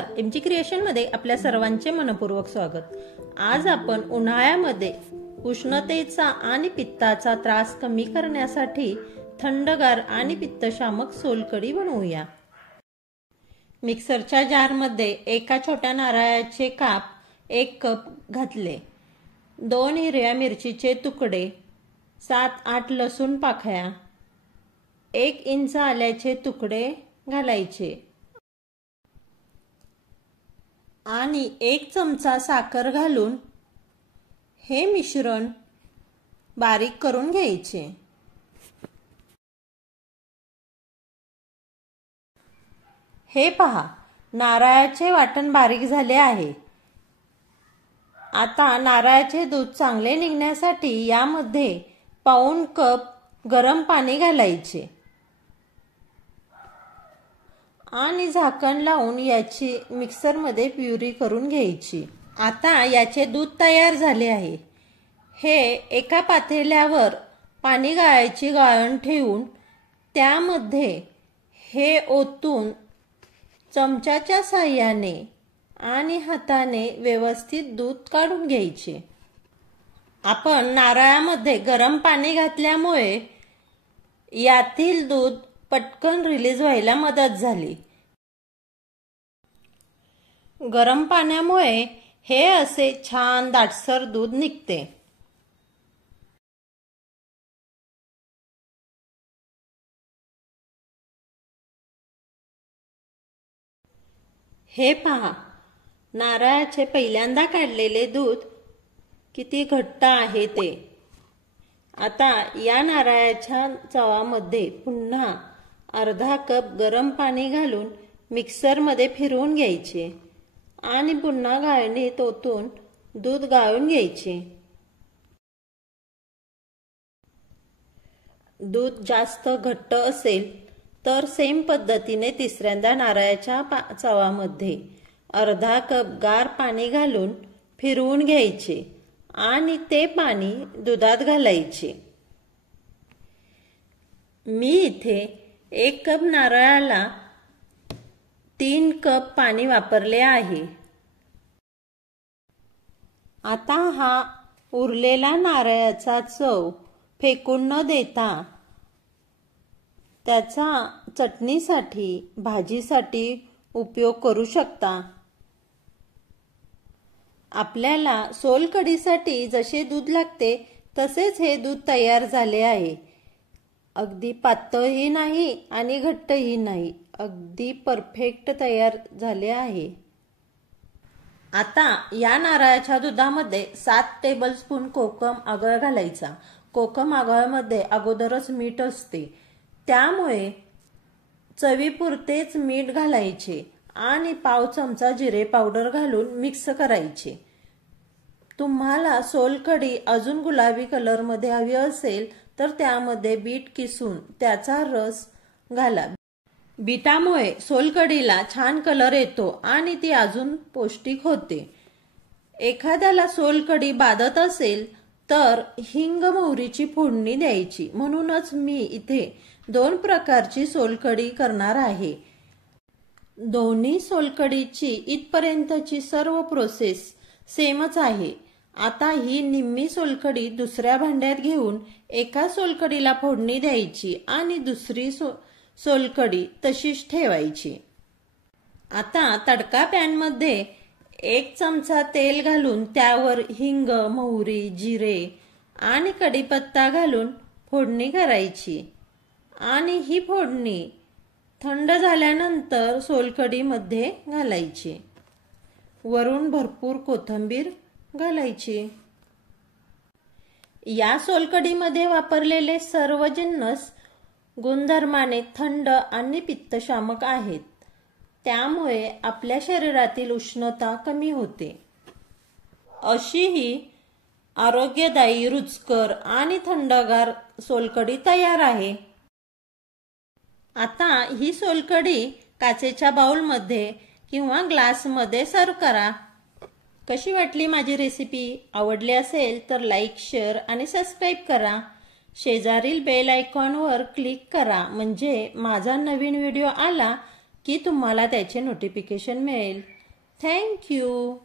नमस्कार, MG creation मध्ये आपल्या सर्वांचे मनपूर्वक स्वागत। आज आपण उन्हाळ्यामध्ये उष्णतेचा आणि पित्ताचा त्रास कमी करण्यासाठी थंडगार आणि पित्तशामक सोलकढी बनवूया। मिक्सरच्या जार मध्ये एका छोट्या नारळाचे काप 1 कप घातले, 2 हिरव्या मिरचीचे तुकडे, 7-8 लसूण पाकळ्या, 1 इंच आल्याचे तुकडे घालायचे आणि 1 चमचा साखर घालून हे मिश्रण बारीक करून घ्यायचे। हे पहा, नारळाचे वाटण बारीक झाले आहे। आता नारळाचे दूध चांगले निघण्यासाठी यामध्ये पाऊण कप गरम पाणी घालायचे आणि झाकण लावून याची मिक्सर मध्ये प्युरी करून घ्यायची। आता याचे दूध तयार झाले आहे। हे एका पातेल्यावर पाणी गाळायची गाळण ठेवून त्यामध्ये हे ओतून चमच्याच्या साहाय्याने आणि हाताने व्यवस्थित दूध काढून घ्यायचे। आपण नारळामध्ये गरम पाणी घातल्यामुळे यातील दूध पटकन रिलीज व्हायला मदत झाली। गरम पाण्यामुळे हे असे छान दाटसर दूध निघते। हे पहा, नारळाचे पहिल्यांदा काढलेले दूध किती घट्ट आहे ते। आता या नारळाच्या चवामध्ये पुन्हा अर्धा कप गरम पाणी घालून मिक्सर मध्ये फिरवून घ्यायचे आणि पुन्हा गाळणीत ओतून दूध गाळून घ्यायचे। दूध जास्त घट्ट असेल तर सेम पद्धतीने तिसऱ्यांदा नारळाच्या चवामध्ये अर्धा कप गार पाणी घालून फिरवून घ्यायचे आणि ते पाणी दुधात घालायचे। मी इथे 1 कप नारळाला 3 कप पाणी वापरले आहे। आता हा उरलेला नारळाचा चव फेकून न देता त्याचा चटणीसाठी, भाजीसाठी उपयोग करू शकता। आपल्याला सोलकढीसाठी जसे दूध लागते तसेच हे दूध तयार झाले आहे। अगदी पातळही नाही आणि घट्टही नाही, अगदी परफेक्ट तयार झाले आहे। आता या नारळाच्या दुधामध्ये 7 टेबलस्पून कोकम आगळ घालायचा। कोकम आगळमध्ये अगोदरच मीठ असते, त्यामुळे चवीपुरतेच मीठ घालायचे आणि पाव चमचा जिरे पावडर घालून मिक्स करायचे। तुम्हाला सोलकढी अजून गुलाबी कलर मध्ये हवी असेल तर त्यामध्ये बीट किसून त्याचा रस घाला। बीटामुळे सोलकढीला छान कलर येतो आणि ती अजून पौष्टिक होते। एखाद्याला सोलकढी बाधत असेल तर हिंग मोहरीची फोडणी द्यायची, म्हणूनच मी इथे 2 प्रकारची सोलकढी करणार आहे। दोन्ही सोलकढीची इथपर्यंतची सर्व प्रोसेस सेमच आहे। आता ही निम्मी सोलकढी दुसऱ्या भांड्यात घेऊन एका सोलकढीला फोडणी द्यायची आणि दुसरी सोलकढी तशीच ठेवायची। आता तडका पॅन मध्ये 1 चमचा तेल घालून त्यावर हिंग, मोहरी, जिरे आणि कढीपत्ता घालून फोडणी करायची आणि ही फोडणी थंड झाल्यानंतर सोलकढी मध्ये घालायची। वरून भरपूर कोथिंबीर घालायची। या सोलकढीमध्ये वापरलेले सर्व जिन्नस गुणधर्माने थंड आणि पित्तशामक आहेत, त्यामुळे आपल्या शरीरातील उष्णता कमी होते। अशी ही आरोग्यदायी, रुचकर आणि थंडगार सोलकढी तयार आहे। आता ही सोलकढी काचेच्या बाउलमध्ये किंवा ग्लासमध्ये सर्व करा। कशी वाटली माझी रेसिपी? आवडली असेल तर लाईक, शेअर आणि सबस्क्राईब करा। शेजारील बेल आयकॉनवर क्लिक करा म्हणजे माझा नवीन व्हिडिओ आला की तुम्हाला त्याचे नोटिफिकेशन मिळेल. थँक्यू.